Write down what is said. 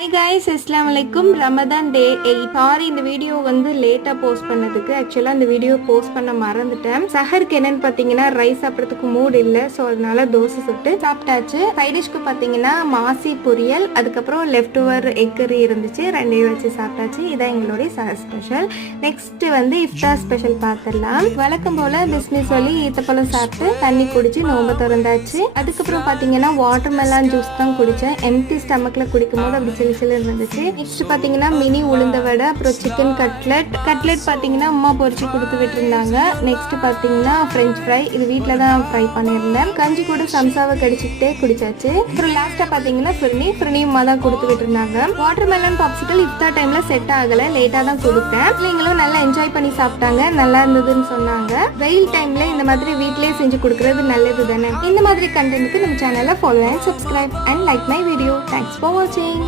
Hi guys, Assalamualaikum. Ramadan day 8. Sorry இந்த video வந்து லேட்டாக போஸ்ட் பண்ணதுக்கு. ஆக்சுவலாக இந்த வீடியோ போஸ்ட் பண்ண மறந்துட்டேன். சஹருக்கு என்னன்னு பார்த்தீங்கன்னா ரைஸ் சாப்பிட்றதுக்கு மூட் இல்லை, ஸோ அதனால தோசை சுட்டு சாப்பிட்டாச்சு. சைட் டிஷ்க்கு பார்த்தீங்கன்னா மாசி பொரியல், அதுக்கப்புறம் லெஃப்ட் ஓவர் எக் கறி இருந்துச்சு, ரெண்டையும் வச்சு சாப்பிட்டாச்சு. இதான் எங்களுடைய சஹர் ஸ்பெஷல். நெக்ஸ்ட் வந்து இஃப்தார் ஸ்பெஷல் பார்த்துடலாம். வழக்கம் போல் பிஸ்மி சொல்லி ஈத்தப்பழம் சாப்பிட்டு தண்ணி குடிச்சு நோம்பு திறந்தாச்சு. அதுக்கப்புறம் பார்த்தீங்கன்னா வாட்டர் மெலான் ஜூஸ் தான் குடித்தேன். எம்டி ஸ்டமக்கில் குடிக்கும் போது அப்படி சில்லு இருந்துச்சு. நெக்ஸ்ட் பாத்தீங்கன்னா மினி உளுந்த வடை, அப்புறம் சிக்கன் கட்லெட் பாத்தீங்கன்னா அம்மா பொரிச்சு கொடுத்து விட்டுருந்தாங்க. நெக்ஸ்ட் பாத்தீங்கன்னா பிரெஞ்ச் ஃப்ரை, இது வீட்டுல தான் ஃப்ரை பண்ணியிருந்தேன். கஞ்சி கூட சம்சாவை கடிச்சுக்கிட்டே குடிச்சாச்சு. அப்புறம் லாஸ்டா பாத்தீங்கன்னா ஃபிர்னி அம்மா தான் கொடுத்து விட்டுருந்தாங்க. வாட்டர் மெலன் பாப்சிக்கல் இஃப்தார் டைம்ல செட் ஆகல, லேட்டா தான் கொடுத்தேன். பிள்ளைங்களும் நல்லா என்ஜாய் பண்ணி சாப்பிட்டாங்க, நல்லா இருந்ததுன்னு சொன்னாங்க. வெயில் டைம்ல இந்த மாதிரி வீட்லயே செஞ்சு கொடுக்கறது நல்லது தானே. இந்த மாதிரி கண்டென்ட்க்கு நம்ம சேனலை follow and subscribe and like my video. Thanks for வாட்சிங்.